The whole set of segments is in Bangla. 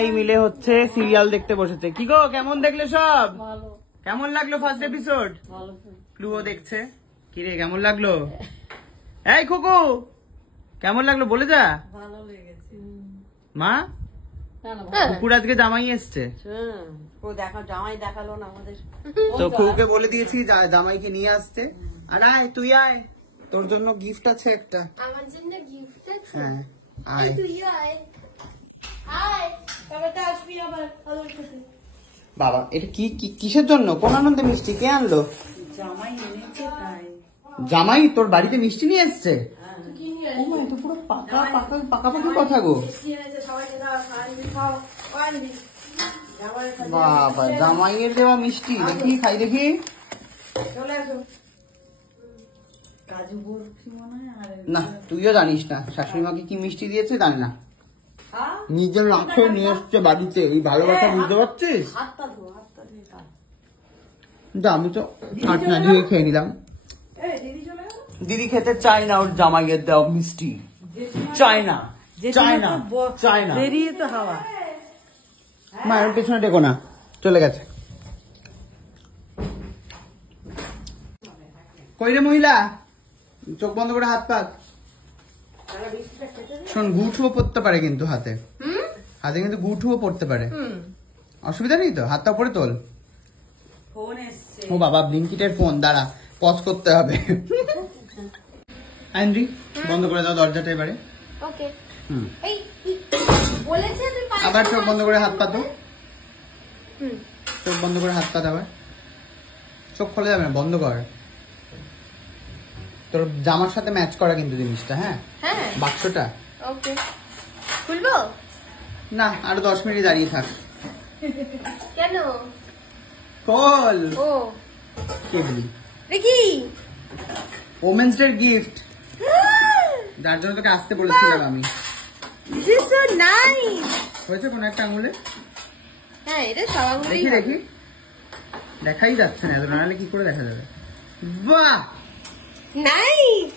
সবাই মিলে হচ্ছে সিরিয়াল দেখতে বসেছে। কি গো, কেমন দেখলে সব? কেমন লাগলো ফার্স্ট এপিসোড? ক্লুও দেখছে। কি রে, কেমন লাগলো? এই খুকু, কেমন লাগলো বলে যা। ভালো লেগেছে মা, কুকুর আজকে জামাই এসছে। জামাই দেখালো না আমাদের, তো খুকুকে বলে দিয়েছি জামাইকে নিয়ে আসতে। আর আয়, তুই আয়, তোর জন্য গিফট আছে একটা। আমার জন্য গিফট আছে? হ্যাঁ, আয়। তুই আয়, আয়, বাবাটা আসবি আবার আলোর সাথে। বাবা, এটা কি কিসের জন্য? কোন আনন্দে মিষ্টি কে আনলো? জামাই এনেছে তাই। জামাই তোর বাড়িতে মিষ্টি নিয়ে এসছে? কি নিয়ে ও মা, তো পুরো পাকাপাকি কথা গো। বাবা, জামাইয়ের দেওয়া মিষ্টি, দেখি খাই দেখি। চলে আসো। কাজু বরফি মনে হয়। আর না, তুইও জানিস না শাশুড়ি মাকে কি মিষ্টি দিয়েছে, জানি না। হ্যাঁ? নিজের লাখে নিয়ে এসছে বাড়িতে, এই ভালোবাসা বুঝতে পারছিস? হাতটা ধো, হাতটা ধুয়ে খা। আমি তো হাত না ধুয়ে খেয়ে নিলাম। এই দিদি চলে গেল। দিদি খেতে চায় না ওর জামাইয়ের দেওয়া মিষ্টি, চায় না, চায় না, চায় না। বেরিয়ে তো হাওয়া। মায়ের পেছনে ডেকো না, চলে গেছে। কই রে মহিলা, চোখ বন্ধ করে হাত পাত। শোন, গুঠুও পড়তে পারে কিন্তু হাতে, হাতে কিন্তু গুঠুও পড়তে পারে। অসুবিধা নেই তো, হাতটা উপরে তোল। ফোন এসছে। ও বাবা, ব্লিঙ্কিটের ফোন, দাঁড়া পজ করতে হবে। আইনরি, বন্ধ করে দাও দরজাটা এবারে। ওকে। এই বলেছে তুই আবার চোখ বন্ধ করে হাত পাতো। চোখ বন্ধ করে হাত পাত, আবার চোখ খোলা যাবে না, বন্ধ কর। তোর জামার সাথে ম্যাচ করা কিন্তু জিনিসটা। হ্যাঁ, হ্যাঁ, বাক্সটা। ওকে, খুলবো না, আরো 10 মিনিট দাঁড়িয়ে থাক। কেন? কল ও কে বলি, দেখি। ওমেন্স ডে গিফট, যার জন্য তোকে আসতে বলেছিলাম আমি। This is so nice. হয়েছে কোন একটা আঙুলে? হ্যাঁ, এটা সব আঙুলেই দেখি দেখি, দেখাই যাচ্ছে না, নাহলে কি করে দেখা যাবে? বাহ, নাইস।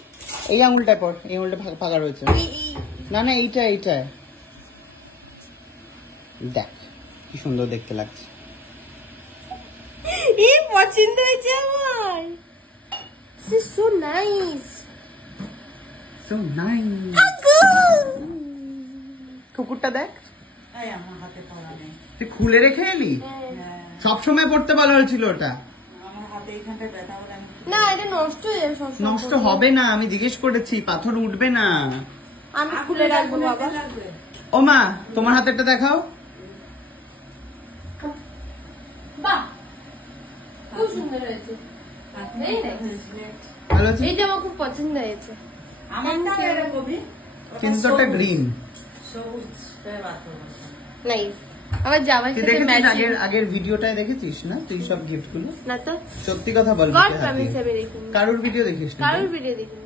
এই আঙুলটা পর, এই আঙুলটা ফাঁকা রয়েছে। না না, এইটা দেখ কি সুন্দর দেখতে লাগছে। এই পছন্দ হয়েছে আমার। This is so nice. So nice. কুকুরটা দেখ, এই আমার হাতে পড়া নেই। তুই খুলে রেখে এলি? হ্যাঁ, সবসময় পড়তে বলা হয়েছিল ওটা। আমার হাতে এইখানটা ব্যথা বলে আমি না, এটা নষ্ট হয়ে যাবে সব সময়। নষ্ট হবে না, আমি জিজ্ঞেস করেছি, পাথর উঠবে না। আমি খুলে রাখবো বাবা। লাগবে। ও মা, তোমার হাতেরটা দেখাও। বাহ, খুব সুন্দর হয়েছে। এই দেখ, ভালো আছে, এইটা আমার খুব পছন্দ হয়েছে। আমারটা এরকমই, কিন্তু ওটা গ্রিন। সবুজ পাথর। নাইস। আবার জামার তুই সাথে দেখেছিস ম্যাচিং। আগের ভিডিওটায় দেখেছিস না তুই সব গিফট গুলো? না তো, সত্যি কথা বল, গড প্রমিস আমি দেখিনি। কারোর ভিডিও দেখিস না? কারোর ভিডিও দেখিনি।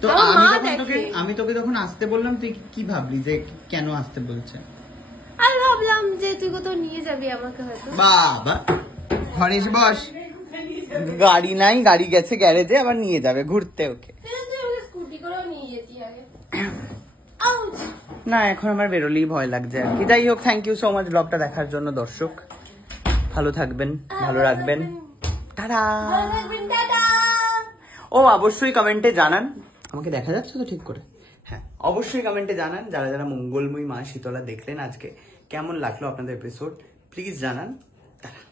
তো আমার মা আমি তোকে যখন আসতে বললাম, তুই কি ভাবলি যে কেন আসতে বলছে? আমি ভাবলাম যে তুই কোথাও নিয়ে যাবি আমাকে হয়তো। বাবা, ঘরে এসে বস। গাড়ি নাই, গাড়ি গেছে গ্যারেজে, আবার নিয়ে যাবে ঘুরতে ওকে। তুই আমাকে স্কুটি করেও নিয়ে যেতি আগে। আউচ। না, এখন আমার বেরোলেই ভয় লাগছে আর কি। যাই হোক, থ্যাংক ইউ সো মাচ ব্লগটা দেখার জন্য। দর্শক ভালো থাকবেন, ভালো রাখবেন, টাটা। ভালো থাকবেন, টাটা। ও অবশ্যই কমেন্টে জানান, আমাকে দেখা যাচ্ছে তো ঠিক করে? হ্যাঁ, অবশ্যই কমেন্টে জানান যারা যারা মঙ্গলময়ী মা শীতলা দেখলেন আজকে, কেমন লাগলো আপনাদের এপিসোড প্লিজ জানান। টাটা।